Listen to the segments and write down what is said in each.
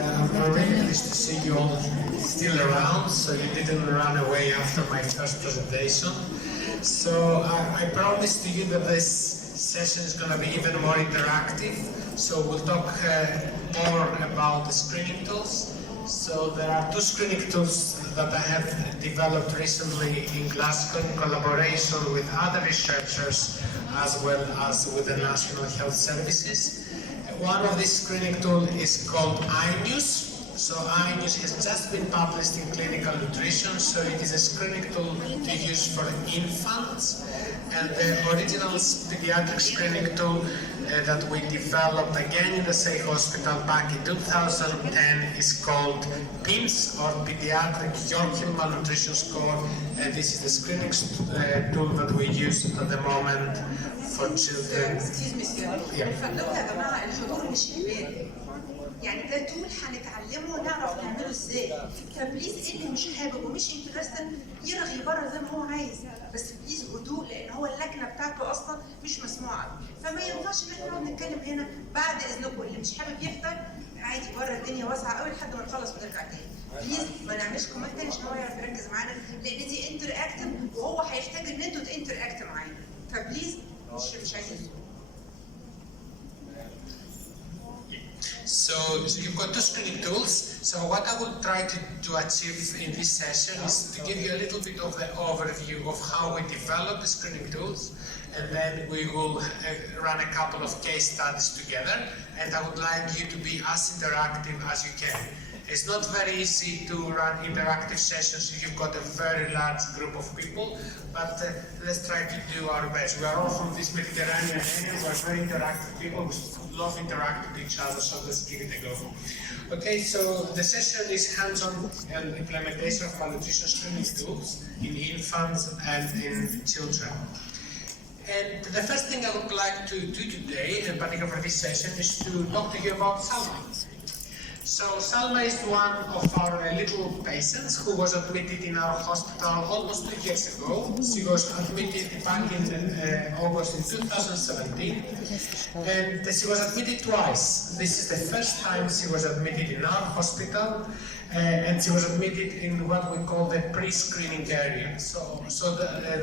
I'm really pleased to see you all still around, so you didn't run away after my first presentation. So I promised to you that this session is going to be even more interactive, so we'll talk more about the screening tools. So there are two screening tools that I have developed recently in Glasgow in collaboration with other researchers as well as with the National Health Services. One of these screening tools is called E.U.P. So E.U.P has just been published in Clinical Nutrition, so it is a screening tool to use for infants. And the original pediatric screening tool that we developed again in the same hospital back in 2010 is called PIMS, or Pediatric Yorkshire Malnutrition Score. And this is the screening tool that we use at the moment for children. Excuse me, sir. الفندق يا جماعه الحضور مش إجباري. يعني ده تول هنتعلمه ونعرف نعمله ازاي. فبليز اللي مش حابب ومش انترستد يرغي بره زي ما هو عايز، بس بليز هدوء لان هو اللجنه بتاعته اصلا مش مسموعه، فما ينفعش ان احنا نقعد نتكلم هنا. بعد اذنكم اللي مش حابب يحضر عادي بره، الدنيا واسعه قوي لحد ما نخلص ونرجع تاني. بليز ما نعملش كومنت تاني عشان هو يعرف يركز معانا، لان دي انتر اكتف وهو هيحتاج ان انتوا تنتر اكت معانا. فبليز مش عايزين. So you've got two screening tools. So what I will try to achieve in this session is to give you a little bit of the overview of how we develop the screening tools, and then we will run a couple of case studies together, and I would like you to be as interactive as you can. It's not very easy to run interactive sessions if you've got a very large group of people, but let's try to do our best. We are all from this Mediterranean area, we're very interactive people, we love interacting with each other, so let's give it a go. Okay, so the session is hands-on and implementation of malnutrition screening tools in infants and in children. And the first thing I would like to do today, in particular for this session, is to talk to you about Salma. So Salma is one of our little patients who was admitted in our hospital almost 2 years ago. She was admitted back in August in 2017, and she was admitted twice. This is the first time she was admitted in our hospital, and she was admitted in what we call the pre-screening area. So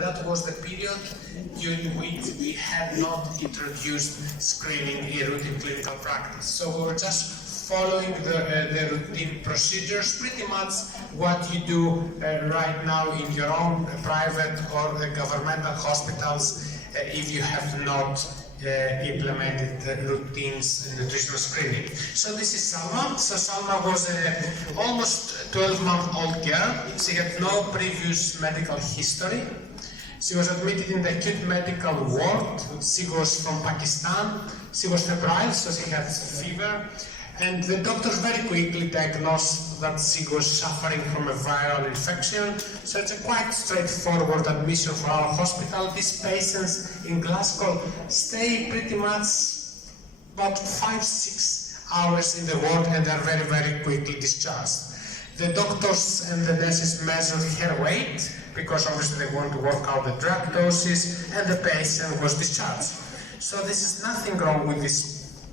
that was the period during which we had not introduced screening in routine clinical practice. So we were just following the routine procedures, pretty much what you do right now in your own private or governmental hospitals if you have not implemented the routines in nutritional screening. So this is Salma. So Salma was an almost 12-month-old girl. She had no previous medical history. She was admitted in the acute medical ward. She was from Pakistan. She was febrile, so she had fever. And the doctors very quickly diagnosed that she was suffering from a viral infection. So it's a quite straightforward admission for our hospital. These patients in Glasgow stay pretty much about 5-6 hours in the ward, and they're very, very quickly discharged. The doctors and the nurses measured her weight, because obviously they want to work out the drug doses, and the patient was discharged. So this is nothing wrong with this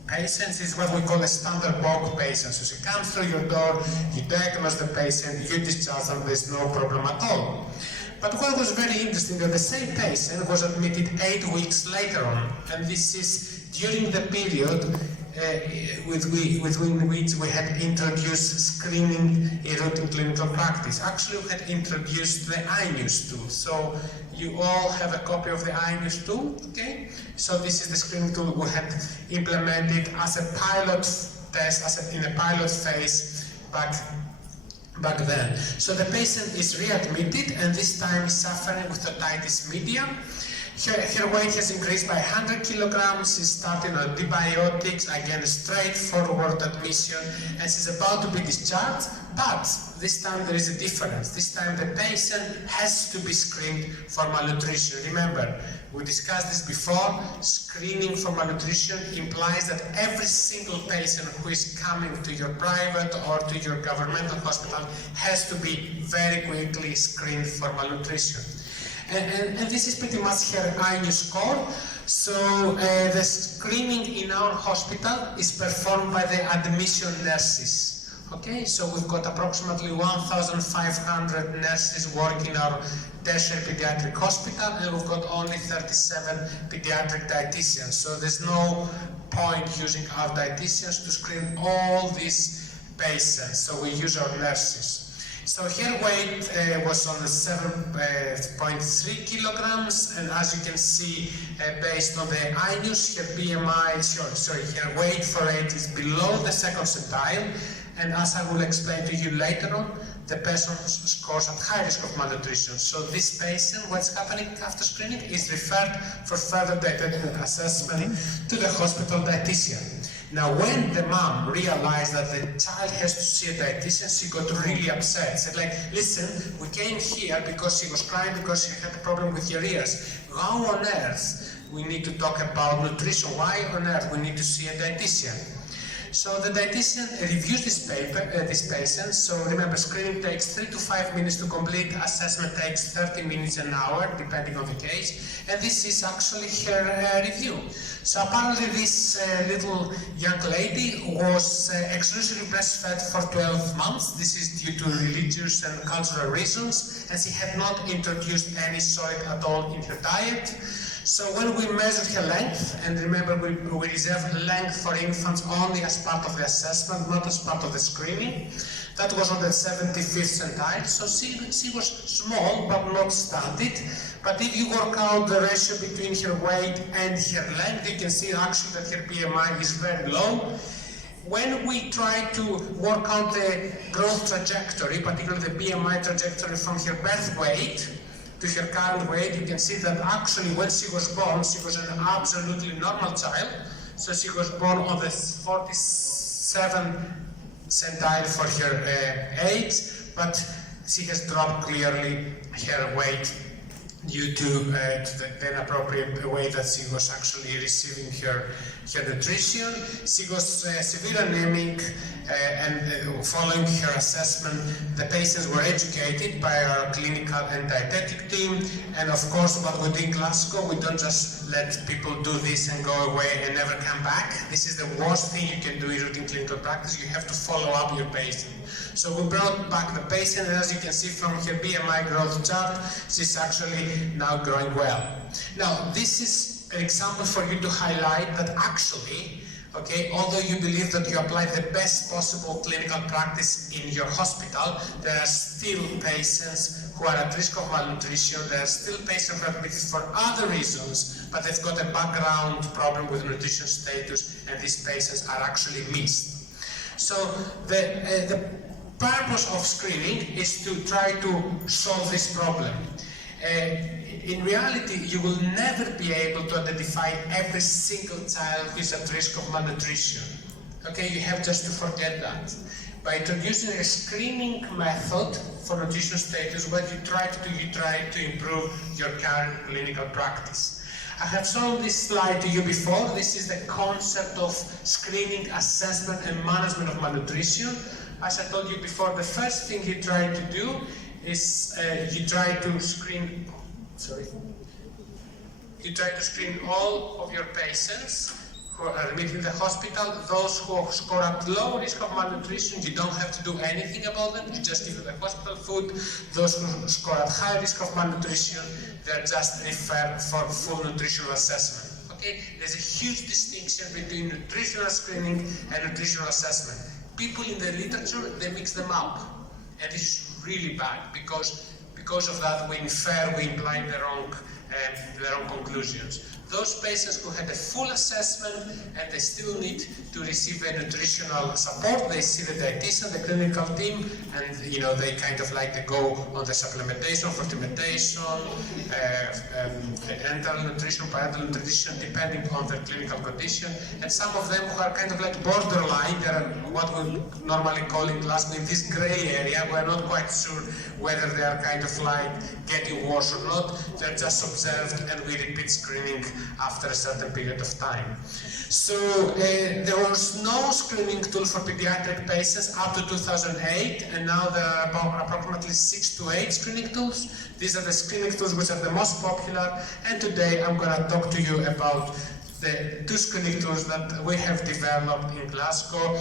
patient. Is what we call a standard bulk patient. So she comes through your door, you diagnose the patient, you discharge them, there's no problem at all. But what was very interesting, that the same patient was admitted 8 weeks later on, and this is during the period within which we had introduced screening in routine clinical practice. Actually, we had introduced the E.U.P tool. So you all have a copy of the E.U.P tool, okay? So this is the screening tool we had implemented as a pilot test, in a pilot phase back then. So the patient is readmitted, and this time is suffering with otitis media. Her weight has increased by 100 kilograms. She's starting on antibiotics, again a straightforward admission, and she's about to be discharged. But this time there is a difference. This time the patient has to be screened for malnutrition. Remember, we discussed this before. Screening for malnutrition implies that every single patient who is coming to your private or to your governmental hospital has to be very quickly screened for malnutrition. And this is pretty much her E.U.P score. So the screening in our hospital is performed by the admission nurses Okay, so we've got approximately 1,500 nurses working in our tertiary pediatric hospital, and we've got only 37 pediatric dietitians. So there's no point using our dietitians to screen all these patients. So we use our nurses. So her weight was on 7.3 kilograms, and as you can see, based on the INUS, her BMI, her weight for age is below the second centile, and as I will explain to you later on, the person scores at high risk of malnutrition. So this patient, what's happening after screening, is referred for further dietetic assessment to the hospital dietitian. Now, when the mom realized that the child has to see a dietitian, she got really upset. Said like, listen, we came here because she was crying because she had a problem with her ears. How on earth we need to talk about nutrition? Why on earth we need to see a dietitian? So the dietitian reviews this patient. So remember, screening takes 3 to 5 minutes to complete. Assessment takes 30 minutes an hour, depending on the case. And this is actually her review. So apparently this little young lady was exclusively breastfed for 12 months. This is due to religious and cultural reasons, and she had not introduced any solid at all in her diet. So when we measured her length, and remember we reserve length for infants only as part of the assessment, not as part of the screening, that was on the 75th centile. So she was small but not stunted. But if you work out the ratio between her weight and her length, you can see actually that her BMI is very low. When we try to work out the growth trajectory, particularly the BMI trajectory from her birth weight to her current weight, you can see that actually when she was born, she was an absolutely normal child. So she was born on the 47th centile for her age, but she has dropped clearly her weight due to the inappropriate way that she was actually receiving her nutrition. She was severe anemic, and following her assessment, the patients were educated by our clinical and dietetic team. And of course, what we do in Glasgow, we don't just let people do this and go away and never come back. This is the worst thing you can do in routine clinical practice. You have to follow up your patient. So we brought back the patient, and as you can see from her BMI growth chart, she's actually now growing well. Now, this is an example for you to highlight that actually, okay, although you believe that you apply the best possible clinical practice in your hospital, there are still patients who are at risk of malnutrition. There are still patients who are admitted for other reasons, but they've got a background problem with nutrition status, and these patients are actually missed. So the purpose of screening is to try to solve this problem. In reality, you will never be able to identify every single child who is at risk of malnutrition. Okay, you have just to forget that. By introducing a screening method for nutrition status, what you try to improve your current clinical practice. I have shown this slide to you before. This is the concept of screening, assessment, and management of malnutrition. As I told you before, the first thing you try to do is you try to screen all of your patients who are admitted in the hospital. Those who score at low risk of malnutrition, you don't have to do anything about them. You just give them the hospital food. Those who score at high risk of malnutrition, they're just referred for full nutritional assessment. Okay, there's a huge distinction between nutritional screening and nutritional assessment. People in the literature, they mix them up, and this is really bad because of that we imply the wrong conclusions. Those patients who had a full assessment and they still need to receive a nutritional support, they see the dietitian, the clinical team, and they kind of like they go on the supplementation, fermentation, enteral nutrition, parental nutrition, depending on their clinical condition. And some of them who are kind of like borderline, they're what we normally call in Glasgow in this gray area. We're not quite sure whether they are kind of like getting worse or not. They're just observed, and we repeat screening after a certain period of time. So there was no screening tool for pediatric patients up to 2008, and now there are about approximately 6 to 8 screening tools. These are the screening tools which are the most popular, and today I'm going to talk to you about the two screening tools that we have developed in Glasgow.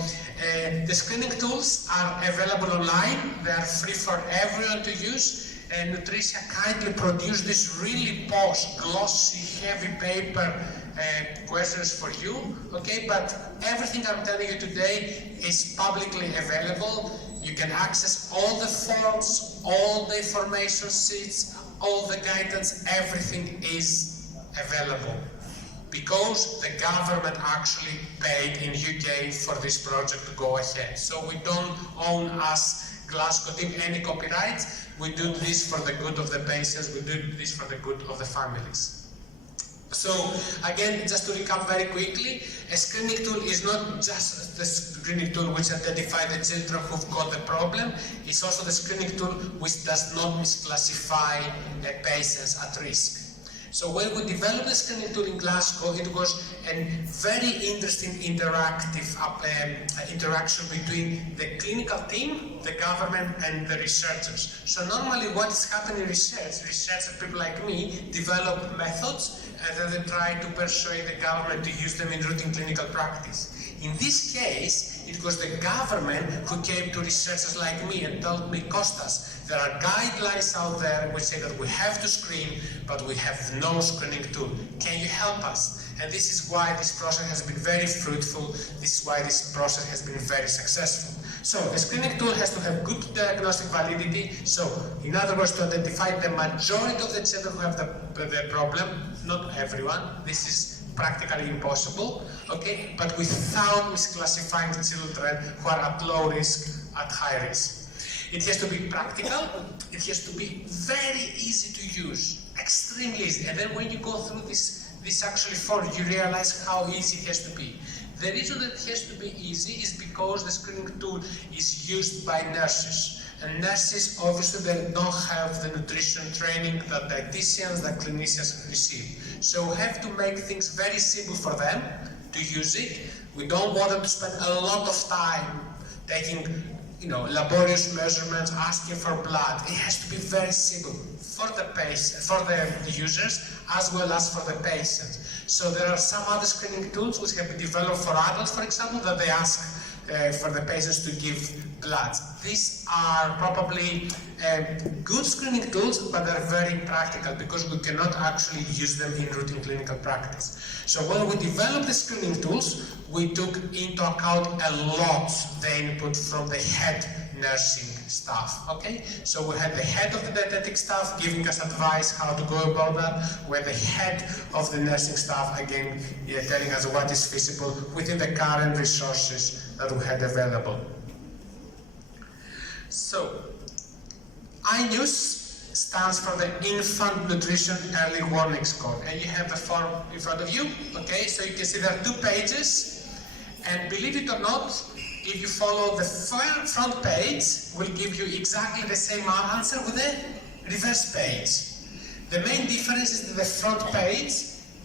The screening tools are available online. They are free for everyone to use. Nutricia kindly produced this really posh, glossy, heavy paper questions for you, okay? But everything I'm telling you today is publicly available. You can access all the forms, all the information sheets, all the guidance, everything is available. Because the government actually paid in UK for this project to go ahead. So we don't own as Glasgow team any copyrights. We do this for the good of the patients, we do this for the good of the families. So again, just to recap very quickly, a screening tool is not just the screening tool which identifies the children who've got the problem, it's also the screening tool which does not misclassify patients at risk. So when we developed the screening tool in Glasgow, it was a very interesting interactive interaction between the clinical team, the government, and the researchers. So normally what is happening in research, researchers, people like me, develop methods and then they try to persuade the government to use them in routine clinical practice. In this case, it was the government who came to researchers like me and told me, Kostas, there are guidelines out there which say that we have to screen, but we have no screening tool. Can you help us? And this is why this process has been very fruitful. This is why this process has been very successful. So a screening tool has to have good diagnostic validity. So in other words, to identify the majority of the children who have the problem, not everyone. This is practically impossible, okay? But without misclassifying children who are at low risk, at high risk. It has to be practical, it has to be very easy to use, extremely easy. And then when you go through this actually form, you realize how easy it has to be. The reason that it has to be easy is because the screening tool is used by nurses. And nurses, obviously, they don't have the nutrition training that dietitians, that clinicians receive. So we have to make things very simple for them to use it. We don't want them to spend a lot of time taking, laborious measurements, asking for blood. It has to be very simple for the patient, for the users, as well as for the patients. So there are some other screening tools which have been developed for adults, for example, that they ask for the patients to give blood. These are probably good screening tools, but they're very practical because we cannot actually use them in routine clinical practice. So when we developed the screening tools, we took into account a lot the input from the head nursing staff, okay? So we had the head of the dietetic staff giving us advice how to go about that. We had the head of the nursing staff, again, telling us what is feasible within the current resources that we had available. So, INUS stands for the Infant Nutrition Early Warning Score, and you have the form in front of you, okay? So you can see there are 2 pages, and believe it or not, if you follow the front page, will give you exactly the same answer with the reverse page. The main difference is that the front page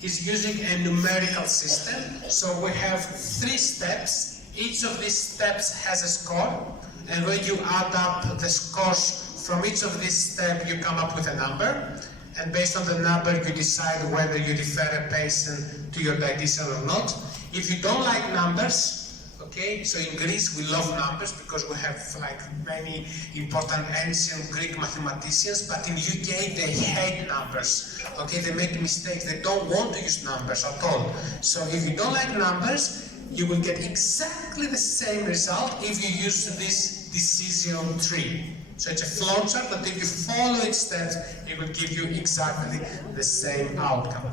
is using a numerical system, so we have 3 steps. Each of these steps has a score, and when you add up the scores from each of these steps, you come up with a number, and based on the number, you decide whether you refer a patient to your dietitian or not. If you don't like numbers, okay, so in Greece we love numbers because we have many important ancient Greek mathematicians, but in UK they hate numbers, okay, they make mistakes, they don't want to use numbers at all. So if you don't like numbers, you will get exactly the same result if you use this decision tree. So it's a flowchart that if you follow its steps, it will give you exactly the same outcome.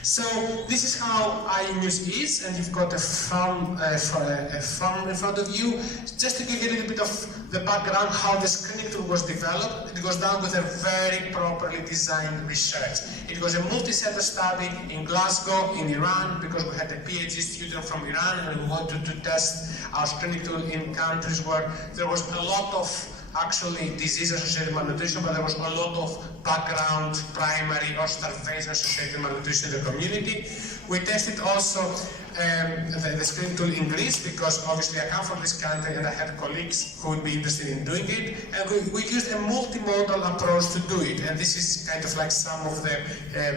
So this is how INUS is, and you've got a form in front of you. Just to give you a little bit of the background how the screening tool was developed, it was done with a very properly designed research. It was a multi-center study in Glasgow, in Iran, because we had a PhD student from Iran and we wanted to test our screening tool in countries where there was a lot of actually disease-associated malnutrition, but there was a lot of background, primary or starvation-associated malnutrition in the community. We tested also the screening tool in Greece because obviously I come from this country and I had colleagues who would be interested in doing it, and we used a multimodal approach to do it, and this is kind of like some of the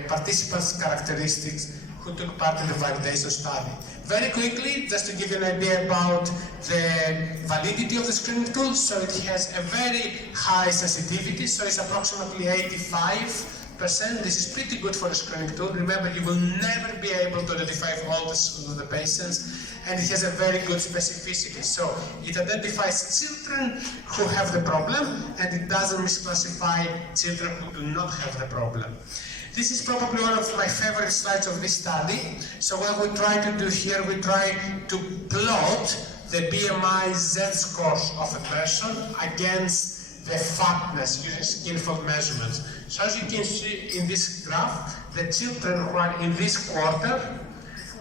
participants' characteristics who took part in the validation study. Very quickly, just to give you an idea about the validity of the screening tool, so it has a very high sensitivity, so it's approximately 85%. This is pretty good for a screening tool. Remember, you will never be able to identify all the patients, and it has a very good specificity. So it identifies children who have the problem, and it doesn't misclassify children who do not have the problem. This is probably one of my favorite slides of this study. So what we try to do here, we try to plot the BMI z-scores of a person against the fatness using skillful measurements. So as you can see in this graph, the children who are in this quarter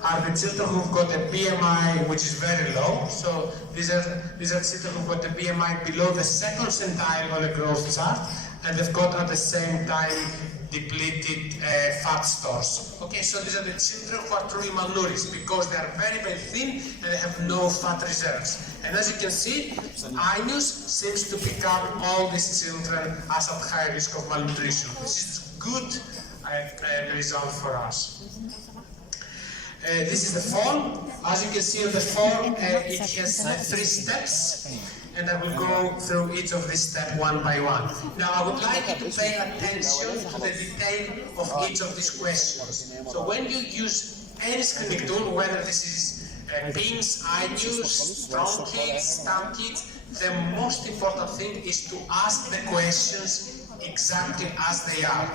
are the children who've got a BMI which is very low. So these are children who've got a BMI below the second centile on a growth chart, and they've got at the same time depleted fat stores. Okay, so these are the children who are truly malnourished because they are very, very thin and they have no fat reserves. And as you can see, E.U.P seems to pick up all these children as at high risk of malnutrition, which is good result for us. This is the form. As you can see on the form, it has 3 steps, and I will go through each of these steps one by one. Now, I would like you to pay attention to the detail of each of these questions. So when you use any screening tool, whether this is PIMS, E.U.P, strong kids, stamp kids, the most important thing is to ask the questions exactly as they are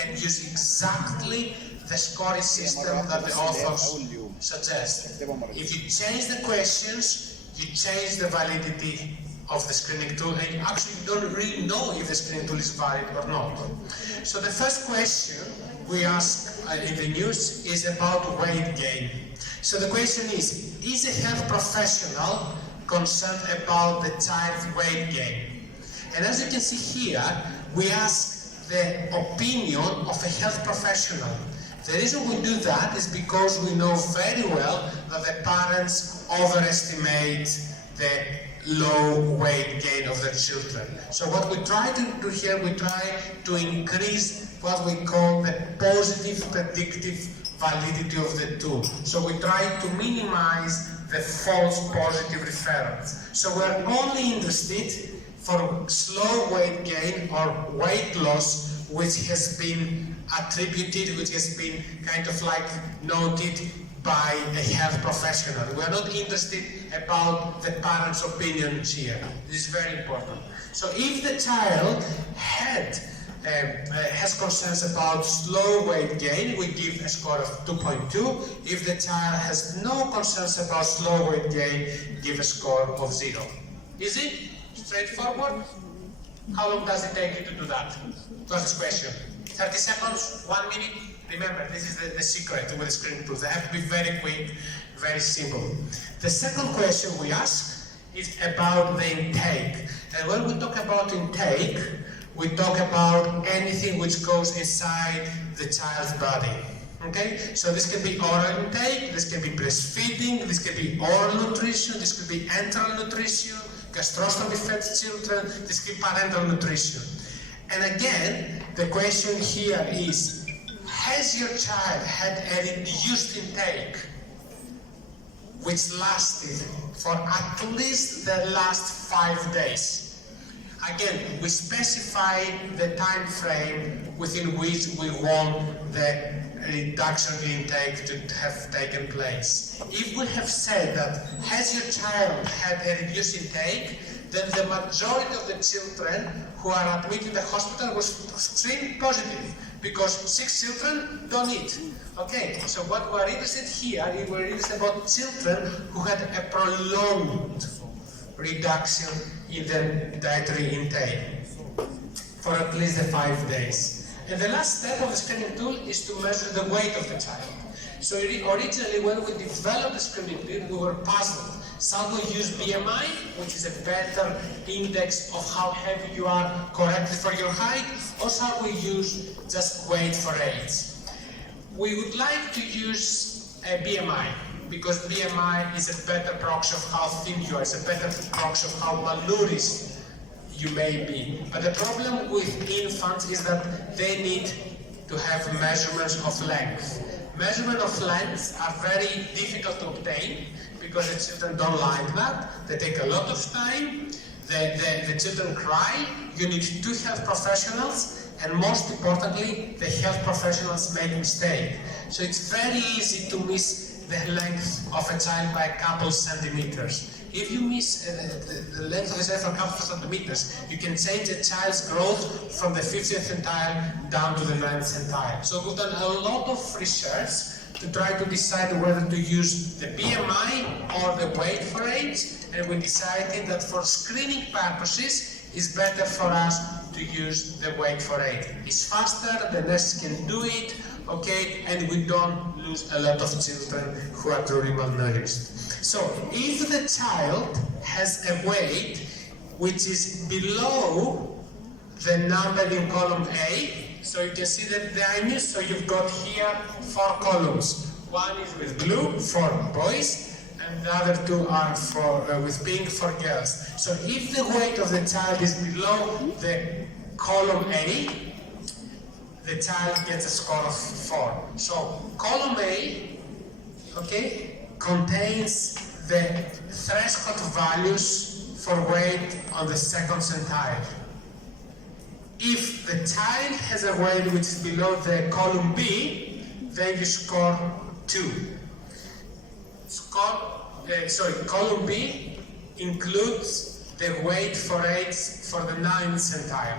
and use exactly the scoring system that the authors suggest. If you change the questions, you change the validity of the screening tool, and you actually don't really know if the screening tool is valid or not. So the first question we ask in the news is about weight gain. So the question is a health professional concerned about the child's weight gain? And as you can see here, we ask the opinion of a health professional. The reason we do that is because we know very well that the parents overestimate the low weight gain of their children. So what we try to do here, we try to increase what we call the positive predictive validity of the tool. So we try to minimize the false positive referrals. So we're only interested for slow weight gain or weight loss which has been attributed, which has been kind of like noted by a health professional. We are not interested about the parents' opinions here. This is very important. So if the child has concerns about slow weight gain, we give a score of 2.2. If the child has no concerns about slow weight gain, give a score of 0. Easy? Straightforward? How long does it take you to do that? That's this question. 30 seconds? 1 minute? Remember, this is the secret with the screening tools. They have to be very quick, very simple. The second question we ask is about the intake. And when we talk about intake, we talk about anything which goes inside the child's body. Okay? So this can be oral intake, this can be breastfeeding, this can be oral nutrition, this could be enteral nutrition, gastrostomy fed children, this could be parental nutrition. And again, the question here is, has your child had a reduced intake which lasted for at least the last 5 days? Again, we specify the time frame within which we want the reduction in intake to have taken place. If we have said that, has your child had a reduced intake, then the majority of the children who are admitted in the hospital was screened positive, because 6 children don't eat. Okay, so what we're interested here is we're interested about children who had a prolonged reduction in their dietary intake for at least 5 days. And the last step of the screening tool is to measure the weight of the child. So originally, when we developed the screening tool, we were puzzled. Some will use BMI, which is a better index of how heavy you are correctly for your height, or some will use just weight for age. We would like to use a BMI, because BMI is a better proxy of how thin you are, it's a better proxy of how malnourished you may be. But the problem with infants is that they need to have measurements of length. Measurement of length are very difficult to obtain because the children don't like that. They take a lot of time. The children cry. You need two health professionals, and most importantly, the health professionals make mistakes. So it's very easy to miss the length of a child by a couple centimeters. If you miss the length of a child for a couple of centimeters, you can change a child's growth from the 50th centile down to the 9th centile. So we've done a lot of research to try to decide whether to use the BMI or the weight for age, and we decided that for screening purposes, it's better for us to use the weight for age. It's faster, the nurses can do it, okay, and we don't lose a lot of children who are truly malnourished. So, if the child has a weight which is below the number in column A, so you can see that the IMUs, so you've got here 4 columns. One is with blue for boys, and the other 2 are for with pink for girls. So if the weight of the child is below the column A, the child gets a score of 4. So column A, okay, contains the threshold values for weight on the 2nd centile. If the child has a weight which is below the column B, then you score 2. Column B includes the weight for age for the 9th centile.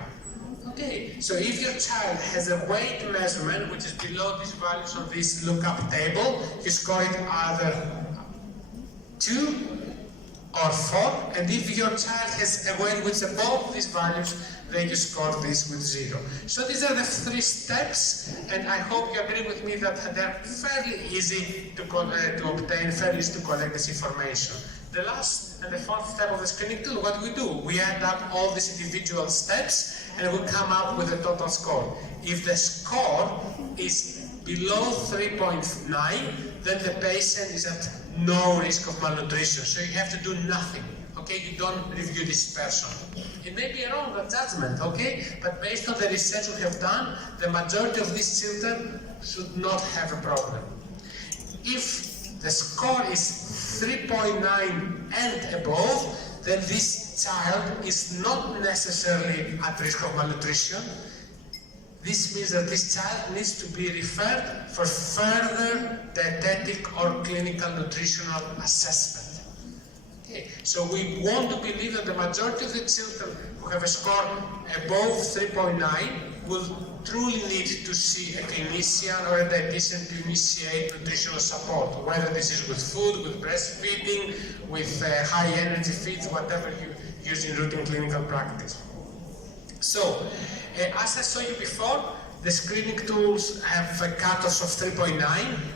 Okay, so if your child has a weight measurement which is below these values on this lookup table, you score it either 2 or 4, and if your child has a weight which is above these values, then you score this with 0. So these are the 3 steps, and I hope you agree with me that they're fairly easy to obtain, fairly easy to collect this information. The last and the 4th step of the screening tool, what do? We add up all these individual steps, and we come up with a total score. If the score is below 3.9, then the patient is at no risk of malnutrition, so you have to do nothing. Okay, you don't review this person. It may be a wrong judgment, okay, but based on the research we have done, the majority of these children should not have a problem. If the score is 3.9 and above, then this child is not necessarily at risk of malnutrition. This means that this child needs to be referred for further dietetic or clinical nutritional assessment. Okay. So we want to believe that the majority of the children who have a score above 3.9 will truly need to see a clinician or a dietitian to initiate nutritional support, whether this is with food, with breastfeeding, with high energy feeds, whatever you use in routine clinical practice. So, as I showed you before, the screening tools have cutoffs of 3.9,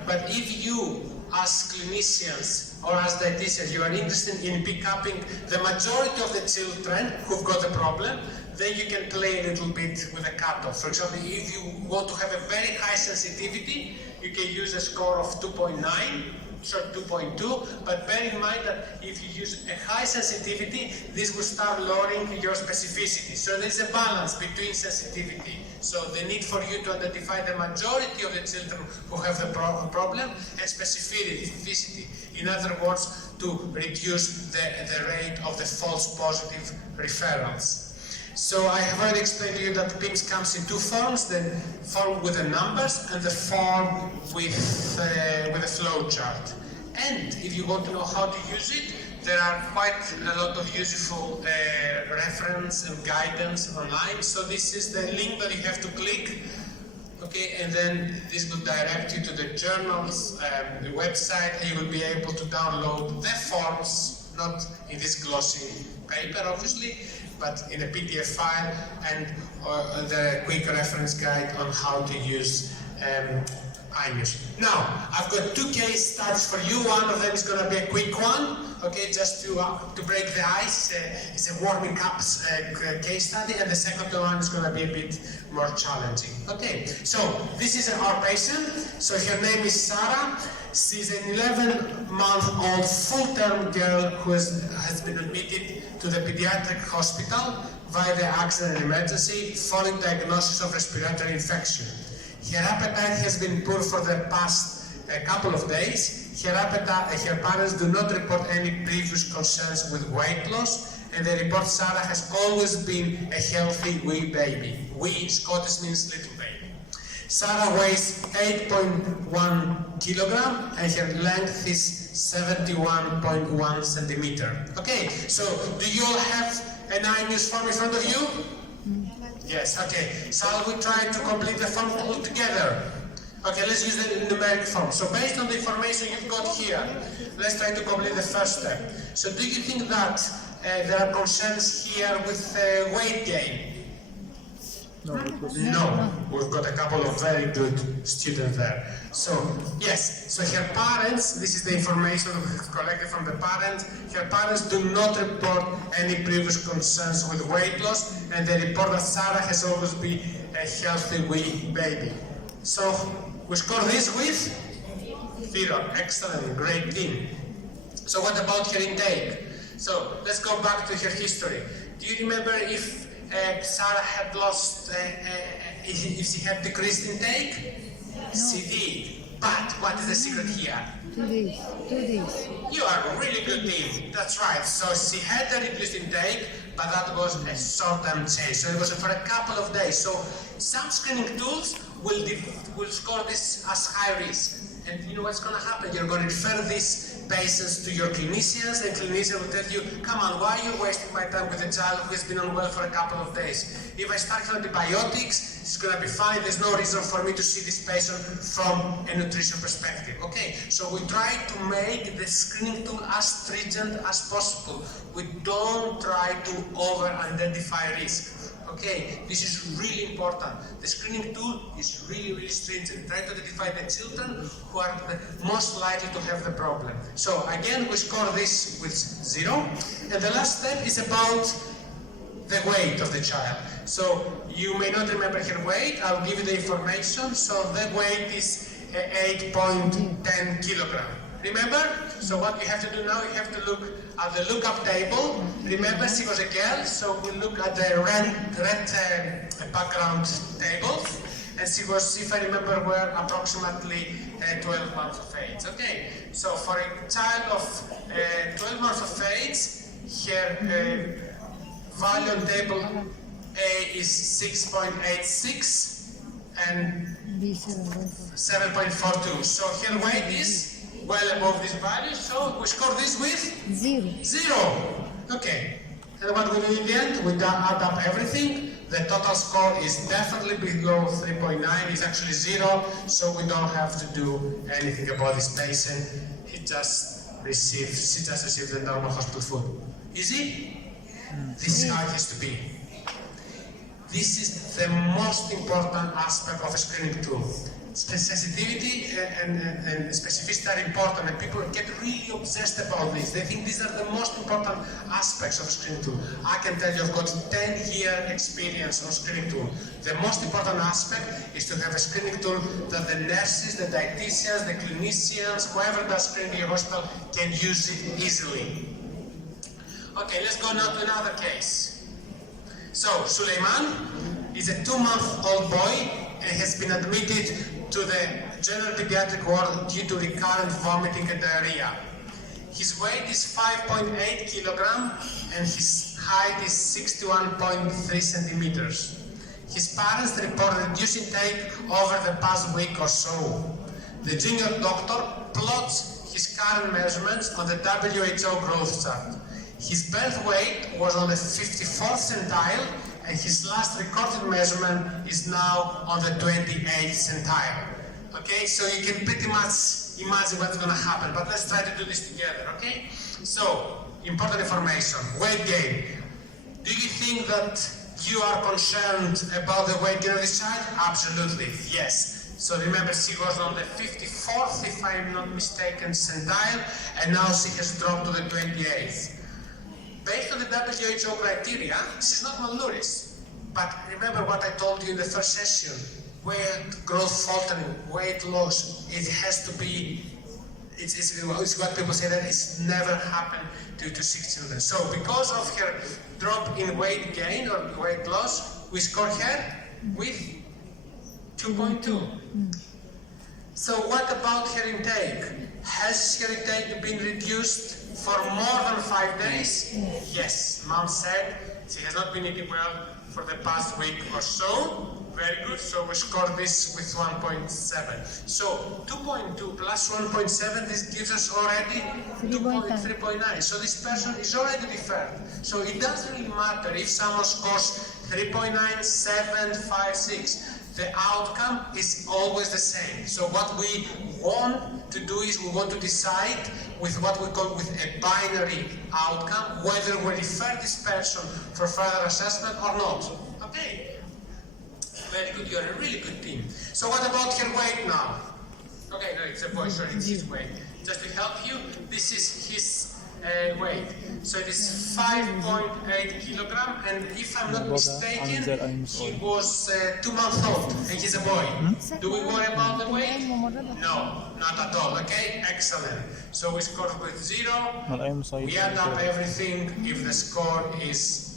but if you, as clinicians or as dietitians, you are interested in picking the majority of the children who've got a problem, then you can play a little bit with a cutoff. For example, if you want to have a very high sensitivity, you can use a score of 2.9, sorry, 2.2, but bear in mind that if you use a high sensitivity, this will start lowering your specificity. So there's a balance between sensitivity. So the need for you to identify the majority of the children who have the problem and specificity. In other words, to reduce the rate of the false positive referrals. So I have already explained to you that PIMS comes in 2 forms, the form with the numbers and the form with a flow chart. And if you want to know how to use it, there are quite a lot of useful reference and guidance online. So this is the link that you have to click, okay, and then this will direct you to the journals, the website, and you will be able to download the forms, not in this glossy paper, obviously, but in a PDF file, and the quick reference guide on how to use IMUs. Now, I've got 2 case studies for you. One of them is going to be a quick one, okay, just to break the ice. It's a warming up case study, and the second one is going to be a bit more challenging. Okay, so this is our patient. So her name is Sarah. She's an 11-month-old full-term girl who has been admitted to the pediatric hospital via the accident and emergency following diagnosis of respiratory infection. Her appetite has been poor for the past couple of days. Her parents do not report any previous concerns with weight loss, and they report Sarah has always been a healthy wee baby. Wee in Scottish means little baby. Sarah weighs 8.1 kilogram and her length is 71.1 centimeter. Okay, so do you all have an I-news form in front of you? Yes, okay. Shall we try to complete the form all together? Okay, let's use the numeric form. So based on the information you've got here, let's try to complete the first step. So do you think that there are concerns here with weight gain? No, we've got a couple of very good students there. So, yes, so her parents, this is the information we've collected from the parents, her parents do not report any previous concerns with weight loss, and they report that Sarah has always been a healthy wee baby. So, we score this with 0. Excellent, great team. So what about her intake? So, let's go back to her history. Do you remember if Sarah had lost, if she had decreased intake? No. She did. But what is the secret here? 2 days. 2 days. You are a really good team. That's right. So she had the reduced intake, but that was a short-term change. So it was for a couple of days. So some screening tools will score this as high risk. And you know what's going to happen? You're going to refer these patients to your clinicians, and clinicians will tell you, come on, why are you wasting my time with a child who has been unwell for a couple of days? If I start antibiotics, it's going to be fine. There's no reason for me to see this patient from a nutrition perspective. Okay, so we try to make the screening tool as stringent as possible. We don't try to over-identify risk. Okay, this is really important. The screening tool is really stringent. Try to identify the children who are the most likely to have the problem. So again, we score this with 0. And the last step is about the weight of the child. So you may not remember her weight. I'll give you the information. So the weight is 8.10 kilogram. Remember? So what you have to do now, you have to look at the lookup table. Remember, she was a girl, so we look at the red background table. And she was, if I remember well, approximately 12 months of age. Okay, so for a child of 12 months of age, her value on table A is 6.86 and 7.42. So her weight is well above this value, so we score this with 0. Okay. And what we do in the end, we add up everything. The total score is definitely below 3.9, it's actually 0, so we don't have to do anything about this patient. She just received the normal hospital food. Easy? This is how it has to be. This is the most important aspect of a screening tool. Sensitivity and specificity are important, and people get really obsessed about this. They think these are the most important aspects of a screening tool. I can tell you I've got 10-year experience on screening tool. The most important aspect is to have a screening tool that the nurses, the dietitians, the clinicians, whoever does screening in your hospital can use it easily. Okay, let's go now to another case. So, Suleiman is a 2-month-old boy and has been admitted to the general pediatric ward due to recurrent vomiting and diarrhea. His weight is 5.8 kilogram and his height is 61.3 centimeters. His parents reported reduced intake over the past week or so. The junior doctor plots his current measurements on the WHO growth chart. His birth weight was on the 54th centile, and his last recorded measurement is now on the 28th centile. Okay, so you can pretty much imagine what's going to happen, but let's try to do this together, okay? So, important information, weight gain. Do you think that you are concerned about the weight gain of this child? Absolutely, yes. So remember, she was on the 54th, if I'm not mistaken, centile, and now she has dropped to the 28th. Based on the WHO criteria, she's not malnourished. But remember what I told you in the first session, weight growth faltering, weight loss, it has to be, it's what people say that it's never happened to sick children. So because of her drop in weight gain or weight loss, we score her with 2.2. So what about her intake? Has her intake been reduced for more than 5 days? Yes. Mom said she has not been eating well for the past week or so. Very good. So we score this with 1.7. So 2.2 plus 1.7, this gives us already 3.9. So this person is already deferred. So it doesn't really matter if someone scores 3.9, 7, 5, 6. The outcome is always the same. So what we want to do is we want to decide with what we call with a binary outcome whether we refer this person for further assessment or not. Okay. Very good, you're a really good team. So what about her weight now? Okay, no, it's a boy, sorry, it's his weight. Just to help you, this is his weight. So it is 5.8 kilogram, and if I'm not mistaken, he was 2 months old, and he's a boy. Do we worry about the weight? No, not at all, okay? Excellent. So we scored with 0, we add up everything. If the score is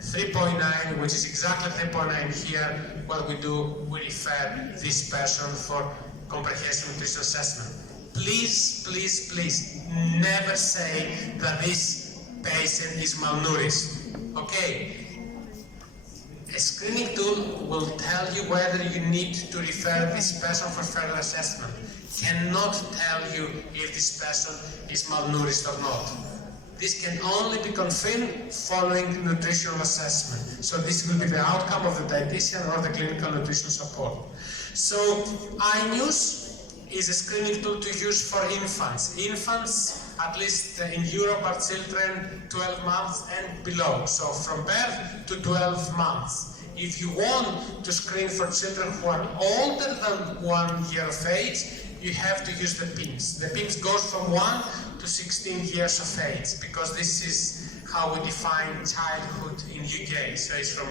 3.9, which is exactly 3.9 here, what we do, we refer this person for comprehensive nutrition assessment. Please, please, please, never say that this patient is malnourished, okay? A screening tool will tell you whether you need to refer this person for further assessment. Cannot tell you if this person is malnourished or not. This can only be confirmed following nutritional assessment. So this will be the outcome of the dietitian or the clinical nutrition support. So E.U.P is a screening tool to use for infants. Infants, at least in Europe, are children 12 months and below. So from birth to 12 months. If you want to screen for children who are older than 1 year of age, you have to use the PIMS. The PIMS goes from 1 to 16 years of age, because this is how we define childhood in UK. So it's from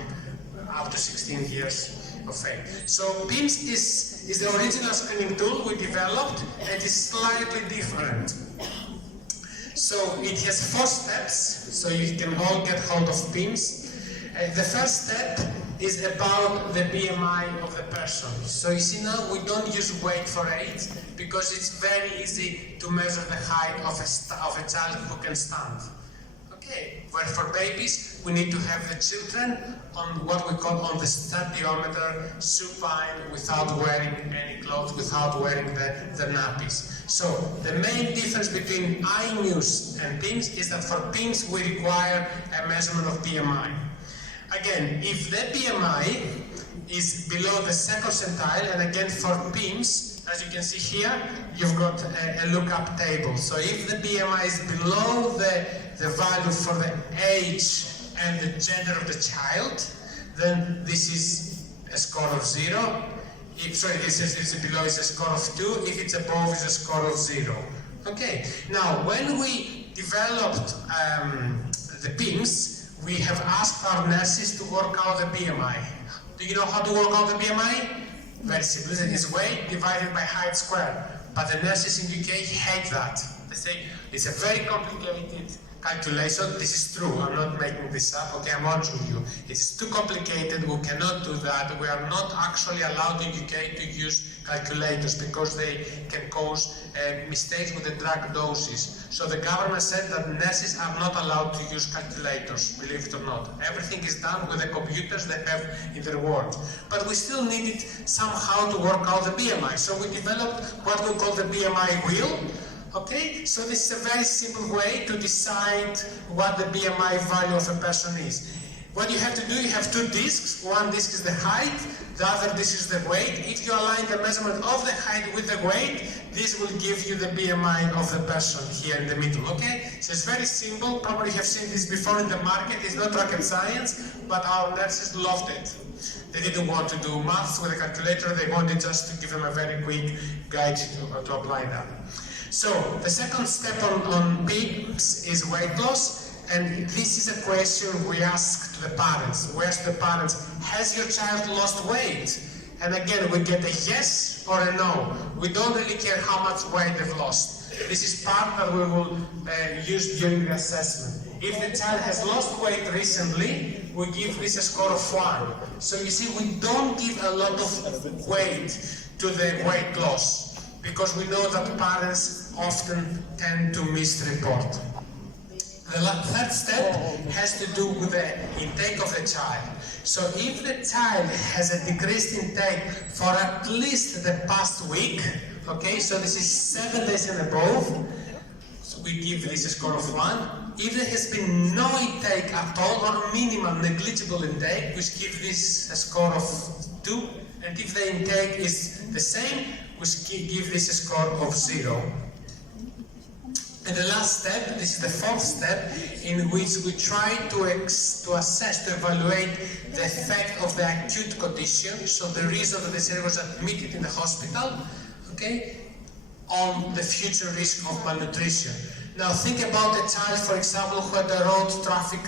up to 16 years of age. So PIMS is the original screening tool we developed, and is slightly different. So it has 4 steps, so you can all get hold of PIMS. The first step is about the BMI of the person. So you see now we don't use weight for age, because it's very easy to measure the height of a child who can stand. Okay, where for babies we need to have the children on what we call on the stadiometer, supine, without wearing any clothes, without wearing the nappies. So the main difference between E.U.P and PIMS is that for PIMS we require a measurement of BMI. Again, if the BMI is below the second centile, and again for PIMS, as you can see here, you've got a lookup table. So if the BMI is below the value for the age and the gender of the child, then this is a score of 0. If it's below, it's a score of 2. If it's above, it's a score of 0. Okay, now when we developed the PIMS, we have asked our nurses to work out the BMI. Do you know how to work out the BMI? Very simple. It is weight divided by height squared. But the nurses in UK hate that. They say it's a very complicated calculation. This is true. I'm not making this up. Okay, I'm urging you. It's too complicated. We cannot do that. We are not actually allowed in UK to use calculators, because they can cause mistakes with the drug doses. So the government said that nurses are not allowed to use calculators, believe it or not. Everything is done with the computers they have in their ward. But we still needed somehow to work out the BMI. So we developed what we call the BMI wheel. Okay, so this is a very simple way to decide what the BMI value of a person is. What you have to do, you have 2 discs. One disc is the height, the other disc is the weight. If you align the measurement of the height with the weight, this will give you the BMI of the person here in the middle, okay? So it's very simple. Probably you have seen this before in the market. It's not rocket science, but our nurses loved it. They didn't want to do maths with a calculator. They wanted just to give them a very quick guide to apply that. So the second step on PIMS is weight loss. And this is a question we ask to the parents. We ask the parents, has your child lost weight? And again, we get a yes or a no. We don't really care how much weight they've lost. This is part that we will use during the assessment. If the child has lost weight recently, we give this a score of 1. So you see, we don't give a lot of weight to the weight loss, because we know that parents often tend to misreport. The third step has to do with the intake of the child. So if the child has a decreased intake for at least the past week, okay, so this is 7 days and above, so we give this a score of 1. If there has been no intake at all, or minimal, negligible intake, we give this a score of 2. And if the intake is the same, we give this a score of 0. And the last step, this is the fourth step, in which we try to assess, to evaluate the effect of the acute condition, so the reason that the child was admitted in the hospital, okay, on the future risk of malnutrition. Now think about a child, for example, who had a road traffic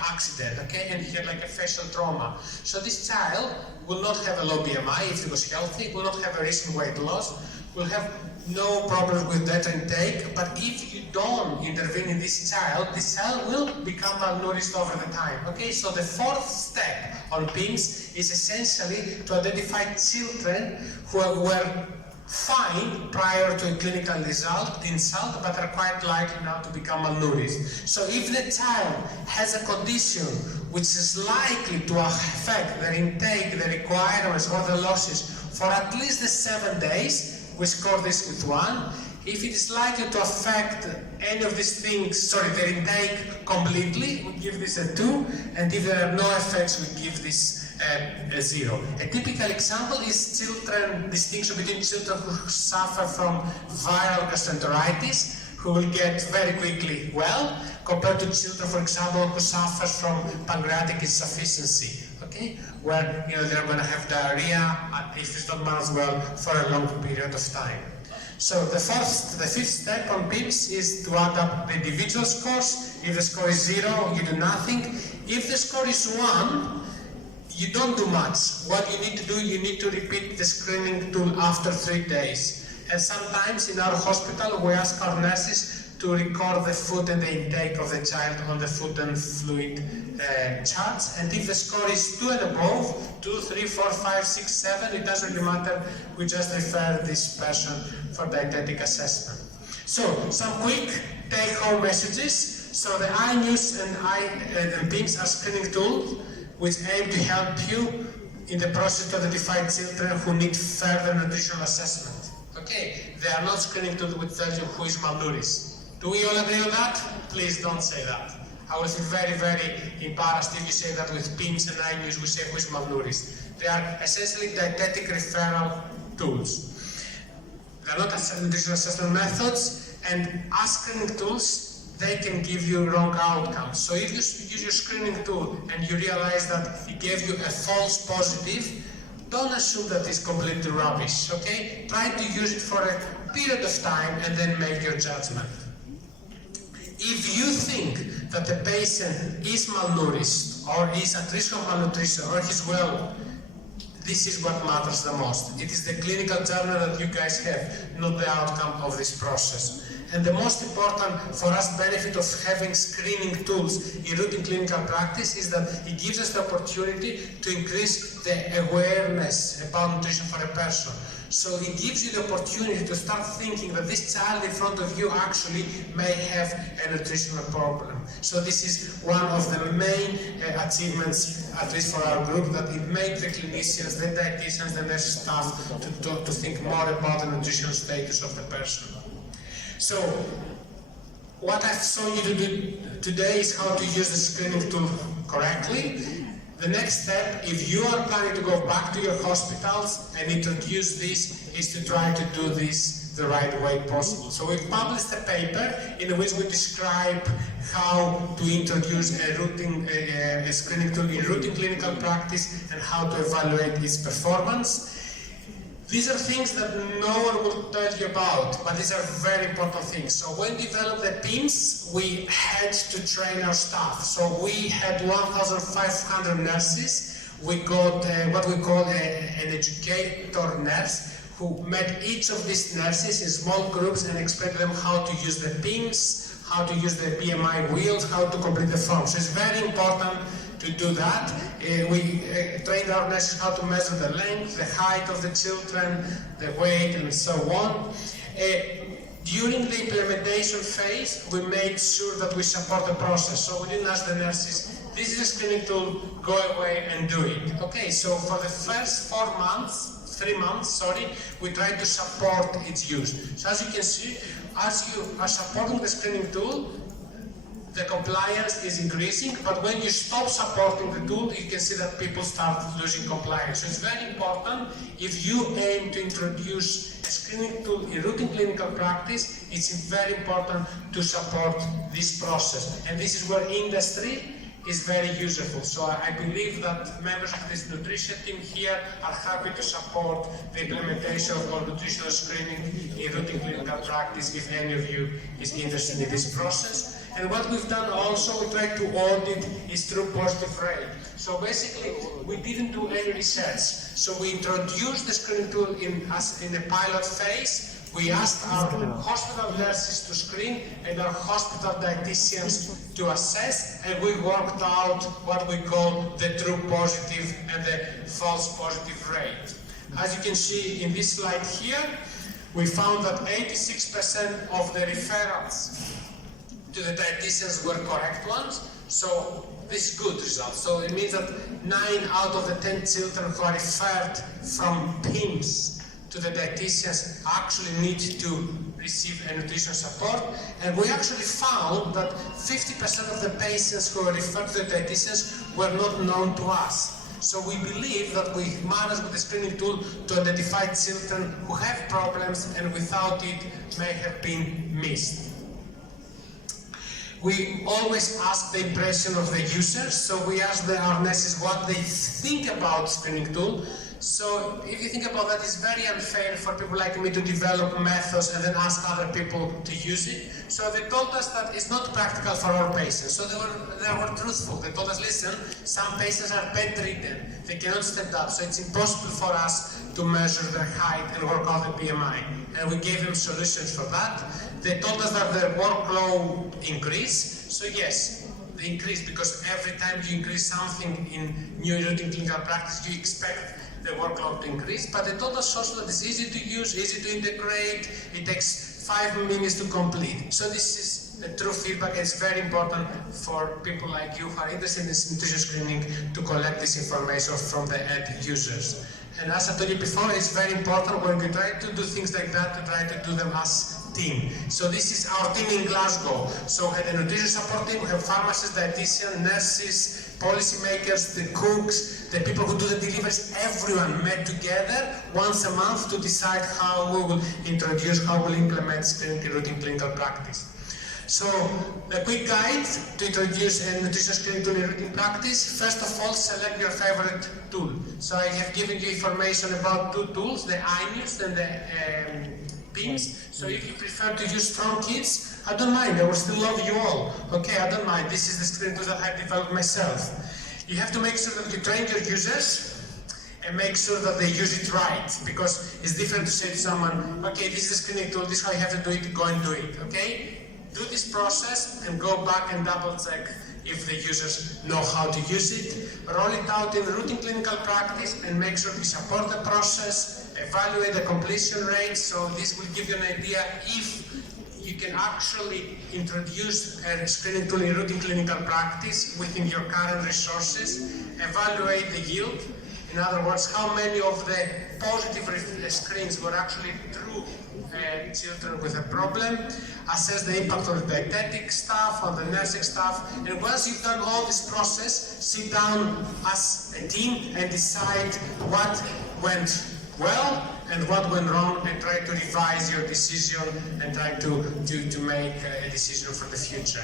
accident, okay, and he had like a facial trauma. So this child will not have a low BMI if he was healthy, will not have a recent weight loss, will have no problem with data intake, but if you don't intervene in this child will become malnourished over the time. Okay, so the fourth step on PIMS is essentially to identify children who were fine prior to a clinical insult, but are quite likely now to become malnourished. So if the child has a condition which is likely to affect their intake, the requirements, or the losses for at least the 7 days, we score this with 1. If it is likely to affect any of these things, their intake completely, we give this a 2, and if there are no effects, we give this a 0. A typical example is distinction between children who suffer from viral gastroenteritis, who will get very quickly well, compared to children, for example, who suffer from pancreatic insufficiency, okay, where they're going to have diarrhea if it's not managed well for a long period of time. So the fifth step on PIMS is to add up the individual scores. If the score is 0, you do nothing. If the score is 1, you don't do much. What you need to do, you need to repeat the screening tool after 3 days. And sometimes in our hospital, we ask our nurses to record the food and the intake of the child on the food and fluid charts. And if the score is 2 and above, 2, 3, 4, 5, 6, 7, it doesn't really matter. We just refer this person for dietetic assessment. So, some quick take-home messages. So the iNews and PIMS are screening tools which aim to help you in the process to identify children who need further nutritional assessment. Okay, they are not screening tools which tell you who is malnourished. Do we all agree on that? Please don't say that. I will feel very, very embarrassed if you say that with PIMS and iNews we say who is malnourished. They are essentially dietetic referral tools. They are not nutritional assessment methods, and as screening tools, they can give you wrong outcomes. So if you use your screening tool and you realize that it gave you a false positive, don't assume that it's completely rubbish, okay? Try to use it for a period of time and then make your judgment. If you think that the patient is malnourished or is at risk of malnutrition or is well, this is what matters the most. It is the clinical journal that you guys have, not the outcome of this process. And the most important for us benefit of having screening tools in routine clinical practice is that it gives us the opportunity to increase the awareness about nutrition for a person. So it gives you the opportunity to start thinking that this child in front of you actually may have a nutritional problem. So this is one of the main achievements, at least for our group, that it makes the clinicians, the dietitians, the nurse staff to think more about the nutritional status of the person. So, what I've shown you to do today is how to use the screening tool correctly. The next step, if you are planning to go back to your hospitals and introduce this, is to try to do this the right way possible. So we've published a paper in which we describe how to introduce a screening tool in routine clinical practice and how to evaluate its performance. These are things that no one will tell you about, but these are very important things. So when we developed the PIMS, we had to train our staff. So we had 1,500 nurses. We got what we call an educator nurse who met each of these nurses in small groups and explained to them how to use the PIMS, how to use the BMI wheels, how to complete the form. So it's very important to do that. We train our nurses how to measure the length, the height of the children, the weight, and so on. During the implementation phase, we made sure that we support the process. So we didn't ask the nurses, this is a screening tool, go away and do it. Okay, so for the first 3 months, we tried to support its use. So as you can see, as you are supporting the screening tool, the compliance is increasing, but when you stop supporting the tool, you can see that people start losing compliance. So it's very important, if you aim to introduce a screening tool in routine clinical practice, it's very important to support this process. And this is where industry is very useful. So I believe that members of this nutrition team here are happy to support the implementation of nutritional screening in routine clinical practice if any of you is interested in this process. And what we've done also, we tried to audit its true positive rate. So basically, we didn't do any research. So we introduced the screening tool in a pilot phase. We asked our hospital nurses to screen and our hospital dietitians to assess, and we worked out what we call the true positive and the false positive rate. As you can see in this slide here, we found that 86% of the referrals to the dietitians were correct ones. So this is good result. So it means that 9 out of the 10 children who are referred from PIMS to the dietitians actually need to receive a nutrition support. And we actually found that 50% of the patients who were referred to the dietitians were not known to us. So we believe that we managed with the screening tool to identify children who have problems and without it may have been missed. We always ask the impression of the users, so we ask our nurses what they think about screening tool. So if you think about that, it's very unfair for people like me to develop methods and then ask other people to use it. So they told us that it's not practical for our patients. So they were truthful. They told us, listen, some patients are bedridden. They cannot stand up. So it's impossible for us to measure their height and work out the BMI. And we gave them solutions for that. They told us that their workload increased. So yes, they increase because every time you increase something in new routine clinical practice, you expect the workload to increase. But they told us also that it's easy to use, easy to integrate, it takes 5 minutes to complete. So this is the true feedback. It's very important for people like you who are interested in this nutrition screening to collect this information from the end users. And as I told you before, it's very important when we try to do things like that to try to do them as team. So this is our team in Glasgow. So we had a nutrition support team, we have pharmacists, dietitians, nurses, policymakers, the cooks, the people who do the deliveries, everyone met together once a month to decide how we will introduce, how we'll implement screening in routine clinical practice. So, a quick guide to introduce a nutrition screening tool in routine practice. First of all, select your favorite tool. So I have given you information about 2 tools, the E.U.P and the PIMS. So if you prefer to use strong kids, I don't mind, I will still love you all. Okay, I don't mind, this is the screening tool that I developed myself. You have to make sure that you train your users and make sure that they use it right, because it's different to say to someone, okay, this is the screening tool, this is how you have to do it, go and do it, okay? Do this process and go back and double check if the users know how to use it. Roll it out in routine clinical practice and make sure you support the process, evaluate the completion rate, so this will give you an idea if you can actually introduce a screening tool in routine clinical practice within your current resources, evaluate the yield. In other words, how many of the positive screens were actually true children with a problem, assess the impact on the dietetic staff, on the nursing staff, and once you've done all this process, sit down as a team and decide what went well and what went wrong, and try to revise your decision and try to make a decision for the future.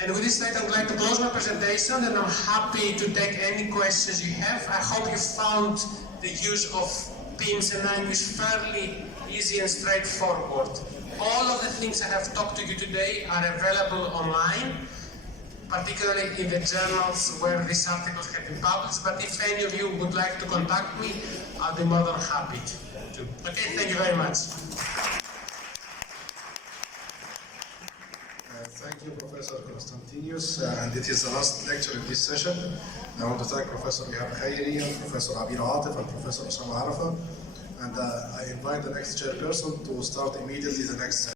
And with this slide, I would like to close my presentation, and I'm happy to take any questions you have. I hope you found the use of PIMS and E.U.P fairly easy and straightforward. All of the things I have talked to you today are available online, particularly in the journals where these articles have been published. But if any of you would like to contact me, I'll be more than happy to. Okay, thank you very much. Thank you, Professor Konstantinus, and it is the last lecture in this session. I want to thank Professor Ihab Khairi, and Professor Abir Atif, and Professor Osama Arafa, and I invite the next chairperson to start immediately the next session.